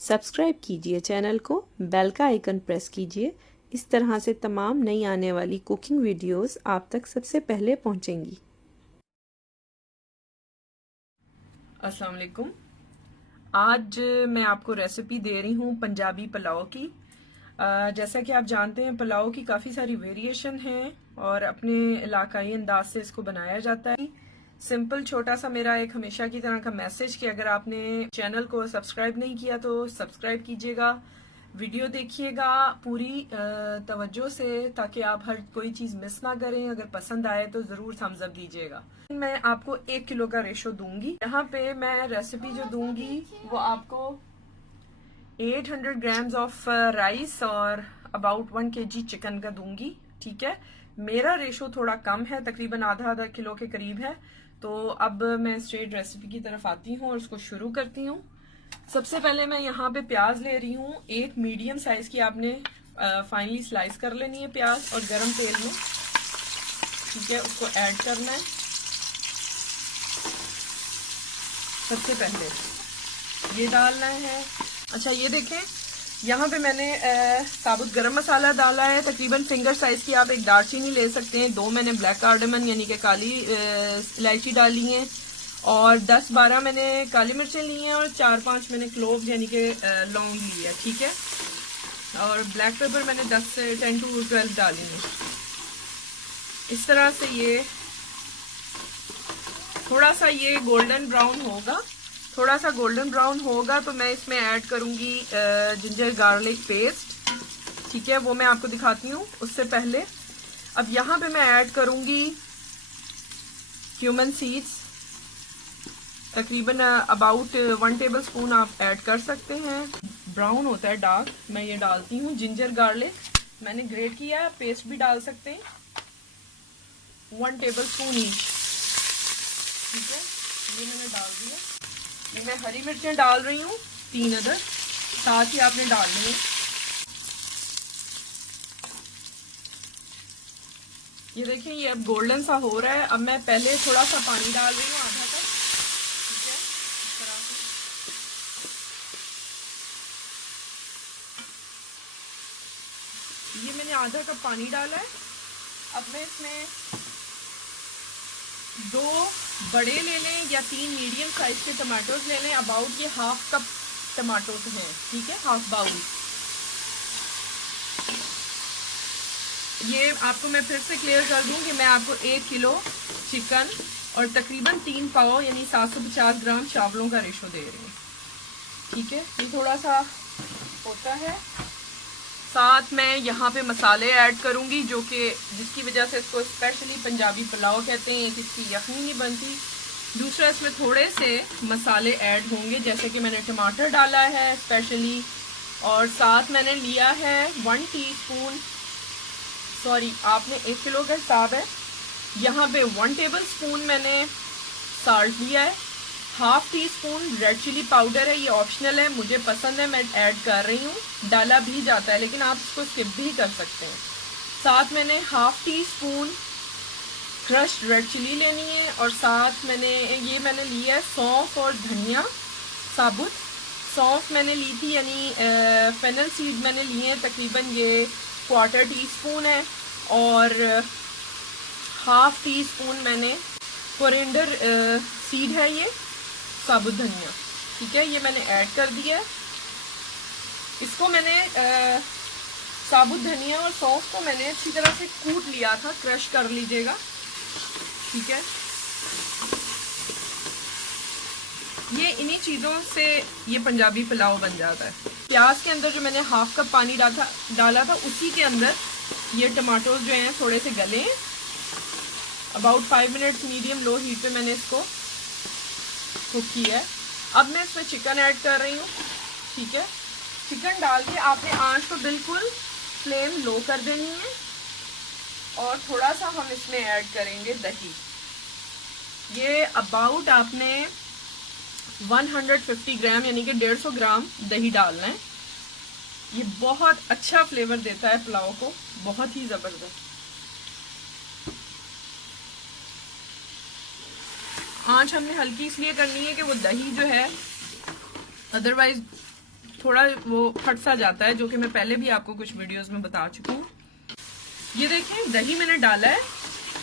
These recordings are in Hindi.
सब्सक्राइब कीजिए चैनल को, बेल का आइकन प्रेस कीजिए। इस तरह से तमाम नई आने वाली कुकिंग वीडियोस आप तक सबसे पहले पहुंचेंगी। अस्सलाम वालेकुम। आज मैं आपको रेसिपी दे रही हूँ पंजाबी पुलाव की। जैसा कि आप जानते हैं पुलाव की काफ़ी सारी वेरिएशन हैं और अपने इलाकाई अंदाज से इसको बनाया जाता है। सिंपल छोटा सा मेरा एक हमेशा की तरह का मैसेज कि अगर आपने चैनल को सब्सक्राइब नहीं किया तो सब्सक्राइब कीजिएगा, वीडियो देखिएगा पूरी तवज्जो से ताकि आप हर कोई चीज़ मिस ना करें। अगर पसंद आए तो ज़रूर थम्स अप दीजिएगा। मैं आपको 1 किलो का रेशो दूंगी। यहाँ पे मैं रेसिपी जो दूंगी वो आपको 800 ग्राम्स ऑफ राइस और अबाउट 1 kg चिकन का दूंगी। ठीक है, मेरा रेशो थोड़ा कम है, तकरीबन आधा आधा किलो के करीब है। तो अब मैं स्ट्रेट रेसिपी की तरफ आती हूँ और उसको शुरू करती हूँ। सबसे पहले मैं यहाँ पे प्याज ले रही हूँ। एक मीडियम साइज की आपने फाइनली स्लाइस कर लेनी है प्याज, और गरम तेल में ठीक है उसको ऐड करना है। सबसे पहले ये डालना है। अच्छा ये देखें, यहाँ पे मैंने साबुत गरम मसाला डाला है, तकरीबन फिंगर साइज की आप एक दालचीनी ले सकते हैं। 2 मैंने ब्लैक कार्डमन यानी कि काली इलायची डाली है, और 10-12 मैंने काली मिर्चें ली हैं, और 4-5 मैंने क्लोव यानी कि लौंग ली है। ठीक है, और ब्लैक पेपर मैंने 10 से 10 to 12 डाली है। इस तरह से ये थोड़ा सा ये गोल्डन ब्राउन होगा। थोड़ा सा गोल्डन ब्राउन होगा तो मैं इसमें ऐड करूंगी जिंजर गार्लिक पेस्ट। ठीक है, वो मैं आपको दिखाती हूँ उससे पहले। अब यहाँ पे मैं ऐड करूंगी क्यूमन सीड्स, तकरीबन अबाउट 1 टेबल स्पून आप ऐड कर सकते हैं। ब्राउन होता है डार्क, मैं ये डालती हूँ। जिंजर गार्लिक मैंने ग्रेट किया, पेस्ट भी डाल सकते हैं, 1 टेबल स्पून ईच। ठीक है, ये मैंने डाल दिया। ये मैं हरी मिर्चें डाल रही हूँ 3 अदर, साथ ही आपने डालनी है। ये देखिए ये अब गोल्डन सा हो रहा है। अब मैं पहले थोड़ा सा पानी डाल रही हूँ, आधा कप। ठीक है, इस तरह से ये मैंने आधा कप पानी डाला है। अब मैं इसमें 2 बड़े ले लें या 3 मीडियम साइज के टमाटोज ले लें। अबाउट ये हाफ कप टमाटोज हैं। ठीक है, हाफ बाउल। ये आपको मैं फिर से क्लियर कर दूं कि मैं आपको 1 किलो चिकन और तकरीबन 3 पाव यानी 750 ग्राम चावलों का रेशो दे रही हूँ। ठीक है, ये थोड़ा सा होता है। साथ मैं यहाँ पे मसाले ऐड करूँगी जो कि जिसकी वजह से इसको स्पेशली पंजाबी पुलाव कहते हैं कि इसकी यखनी नहीं बनती। दूसरा इसमें थोड़े से मसाले ऐड होंगे, जैसे कि मैंने टमाटर डाला है स्पेशली, और साथ मैंने लिया है 1 टीस्पून, सॉरी आपने 1 किलो का हिसाब है, यहाँ पे 1 टेबल स्पून मैंने साल्ट लिया है। Half teaspoon red chilli powder है, ये ऑप्शनल है, मुझे पसंद है मैं ऐड कर रही हूँ। डाला भी जाता है लेकिन आप इसको स्किप भी कर सकते हैं। साथ मैंने half teaspoon crushed red chilli लेनी है, और साथ मैंने लिया है सौंफ और धनिया साबुत। सौंफ मैंने ली थी यानी फेनल सीड मैंने लिए हैं, तकरीबन ये 1/4 टीस्पून है, और हाफ टी स्पून मैंने कोरिएंडर सीड है, ये साबुत धनिया। ठीक है, ये मैंने ऐड कर दिया है। इसको मैंने साबुत धनिया और सौंफ को मैंने अच्छी तरह से कूट लिया था, क्रश कर लीजिएगा। ठीक है, ये इन्हीं चीज़ों से ये पंजाबी पुलाव बन जाता है। प्याज के अंदर जो मैंने हाफ कप पानी डाला था उसी के अंदर ये टमाटोज जो हैं थोड़े से गले। About 5 minutes medium low heat पे मैंने इसको कुक किया है। अब मैं इसमें चिकन ऐड कर रही हूँ। ठीक है, चिकन डाल के आपने आंच को बिल्कुल फ्लेम लो कर देनी है, और थोड़ा सा हम इसमें ऐड करेंगे दही। ये अबाउट आपने 150 ग्राम यानी कि 150 ग्राम दही डालना है। ये बहुत अच्छा फ्लेवर देता है पुलाव को, बहुत ही ज़बरदस्त। आंच हमने हल्की इसलिए करनी है कि वो दही जो है अदरवाइज थोड़ा वो फट सा जाता है, जो कि मैं पहले भी आपको कुछ वीडियोस में बता चुकी हूँ। ये देखें दही मैंने डाला है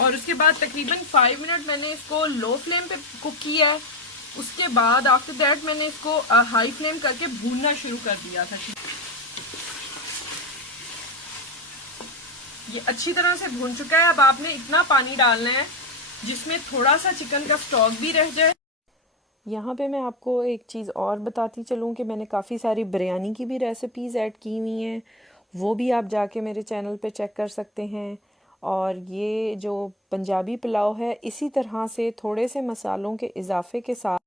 और उसके बाद तकरीबन 5 मिनट मैंने इसको लो फ्लेम पे कुक किया है। उसके बाद आफ्टर दैट मैंने इसको हाई फ्लेम करके भूनना शुरू कर दिया था। ये अच्छी तरह से भून चुका है। अब आपने इतना पानी डालना है जिसमें थोड़ा सा चिकन का स्टॉक भी रह जाए। यहाँ पे मैं आपको एक चीज़ और बताती चलूँ कि मैंने काफ़ी सारी बिरयानी की भी रेसिपीज़ ऐड की हुई हैं, वो भी आप जाके मेरे चैनल पे चेक कर सकते हैं। और ये जो पंजाबी पुलाव है, इसी तरह से थोड़े से मसालों के इजाफे के साथ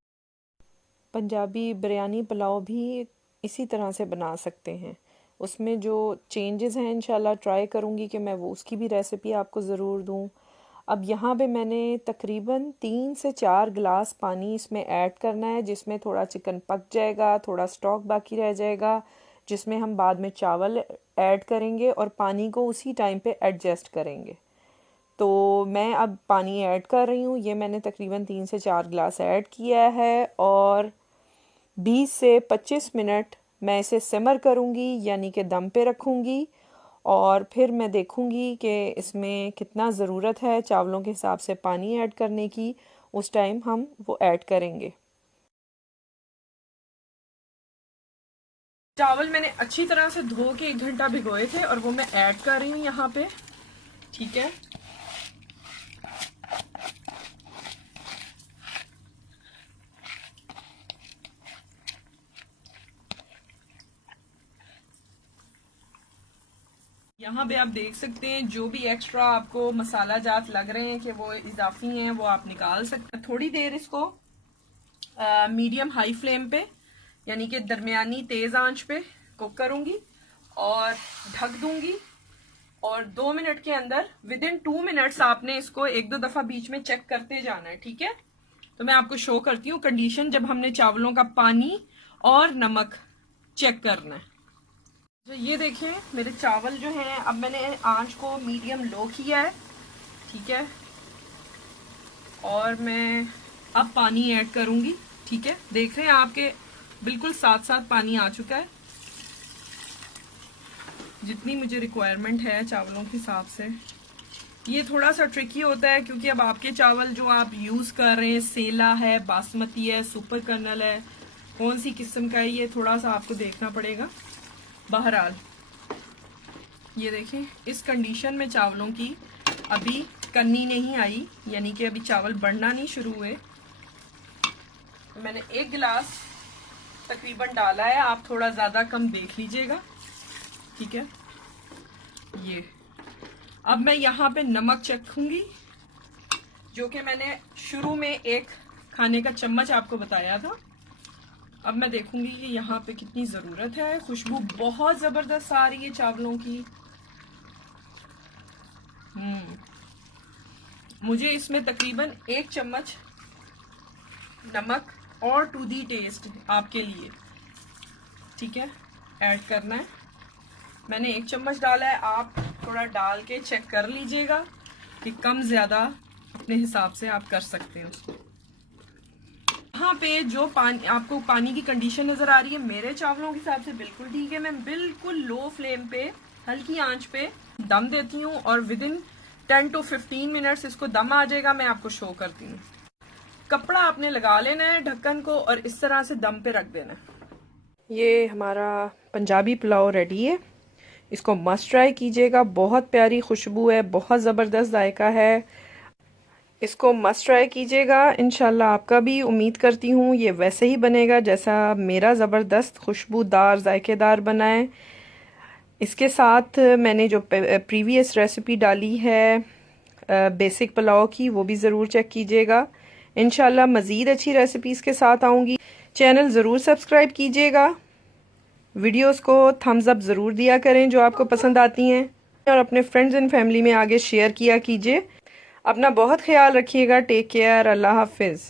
पंजाबी बिरयानी पुलाव भी इसी तरह से बना सकते हैं। उसमें जो चेंजेस हैं इंशाल्लाह ट्राई करूँगी कि मैं वो उसकी भी रेसिपी आपको ज़रूर दूँ। अब यहाँ पे मैंने तकरीबन 3 से 4 गिलास पानी इसमें ऐड करना है, जिसमें थोड़ा चिकन पक जाएगा, थोड़ा स्टॉक बाकी रह जाएगा, जिसमें हम बाद में चावल ऐड करेंगे और पानी को उसी टाइम पे एडजस्ट करेंगे। तो मैं अब पानी ऐड कर रही हूँ। ये मैंने तकरीबन 3 से 4 गिलास ऐड किया है और 20 से 25 मिनट मैं इसे सिमर करूँगी, यानी कि दम पे रखूँगी। और फिर मैं देखूँगी कि इसमें कितना ज़रूरत है चावलों के हिसाब से पानी ऐड करने की। उस टाइम हम वो ऐड करेंगे। चावल मैंने अच्छी तरह से धो के 1 घंटा भिगोए थे और वो मैं ऐड कर रही हूँ यहाँ पे। ठीक है, यहाँ पे आप देख सकते हैं जो भी एक्स्ट्रा आपको मसाला जात लग रहे हैं कि वो इजाफी हैं, वो आप निकाल सकते हैं। थोड़ी देर इसको मीडियम हाई फ्लेम पे यानी कि दरमियानी तेज आंच पे कुक करूंगी और ढक दूंगी। और 2 मिनट के अंदर विदिन 2 मिनट्स आपने इसको 1-2 दफा बीच में चेक करते जाना है। ठीक है, तो मैं आपको शो करती हूँ कंडीशन जब हमने चावलों का पानी और नमक चेक करना है। तो ये देखें मेरे चावल जो हैं, अब मैंने आंच को मीडियम लो किया है। ठीक है, और मैं अब पानी ऐड करूंगी। ठीक है, देख रहे हैं आपके बिल्कुल साथ साथ पानी आ चुका है, जितनी मुझे रिक्वायरमेंट है चावलों के हिसाब से। ये थोड़ा सा ट्रिकी होता है क्योंकि अब आपके चावल जो आप यूज कर रहे हैं सेला है, बासमती है, सुपर कर्नल है, कौन सी किस्म का है, ये थोड़ा सा आपको देखना पड़ेगा। बहरहाल ये देखें इस कंडीशन में चावलों की अभी कन्नी नहीं आई, यानी कि अभी चावल बढ़ना नहीं शुरू हुए। तो मैंने 1 गिलास तकरीबन डाला है, आप थोड़ा ज्यादा कम देख लीजिएगा। ठीक है, ये अब मैं यहाँ पे नमक चखूंगी, जो कि मैंने शुरू में 1 खाने का चम्मच आपको बताया था। अब मैं देखूंगी कि यहाँ पे कितनी जरूरत है। खुशबू बहुत जबरदस्त आ रही है चावलों की। मुझे इसमें तकरीबन 1 चम्मच नमक और टू दी टेस्ट आपके लिए, ठीक है, ऐड करना है। मैंने 1 चम्मच डाला है, आप थोड़ा डाल के चेक कर लीजिएगा कि कम ज्यादा अपने हिसाब से आप कर सकते हैं उसको। यहाँ पे जो पानी आपको पानी की कंडीशन नजर आ रही है मेरे चावलों के हिसाब से बिल्कुल ठीक है। मैं बिल्कुल लो फ्लेम पे हल्की आंच पे दम देती हूँ और विदिन 10 to 15 मिनट्स इसको दम आ जाएगा, मैं आपको शो करती हूँ। कपड़ा आपने लगा लेना है ढक्कन को और इस तरह से दम पे रख देना है। ये हमारा पंजाबी पुलाव रेडी है, इसको मस्ट ट्राई कीजिएगा। बहुत प्यारी खुशबू है, बहुत ज़बरदस्त जायका है, इसको मस्ट ट्राई कीजिएगा। इंशाल्लाह आपका भी उम्मीद करती हूँ ये वैसे ही बनेगा जैसा मेरा ज़बरदस्त खुशबूदार जायकेदार बना है। इसके साथ मैंने जो प्रीवियस रेसिपी डाली है बेसिक पुलाव की, वो भी ज़रूर चेक कीजिएगा। इंशाल्लाह मज़ीद अच्छी रेसिपीज़ के साथ आऊँगी। चैनल ज़रूर सब्सक्राइब कीजिएगा, वीडियोस को थम्स अप ज़रूर दिया करें जो आपको पसंद आती हैं, और अपने फ्रेंड्स एंड फैमिली में आगे शेयर किया कीजिए। अपना बहुत ख्याल रखिएगा। टेक केयर, अल्लाह हाफिज़।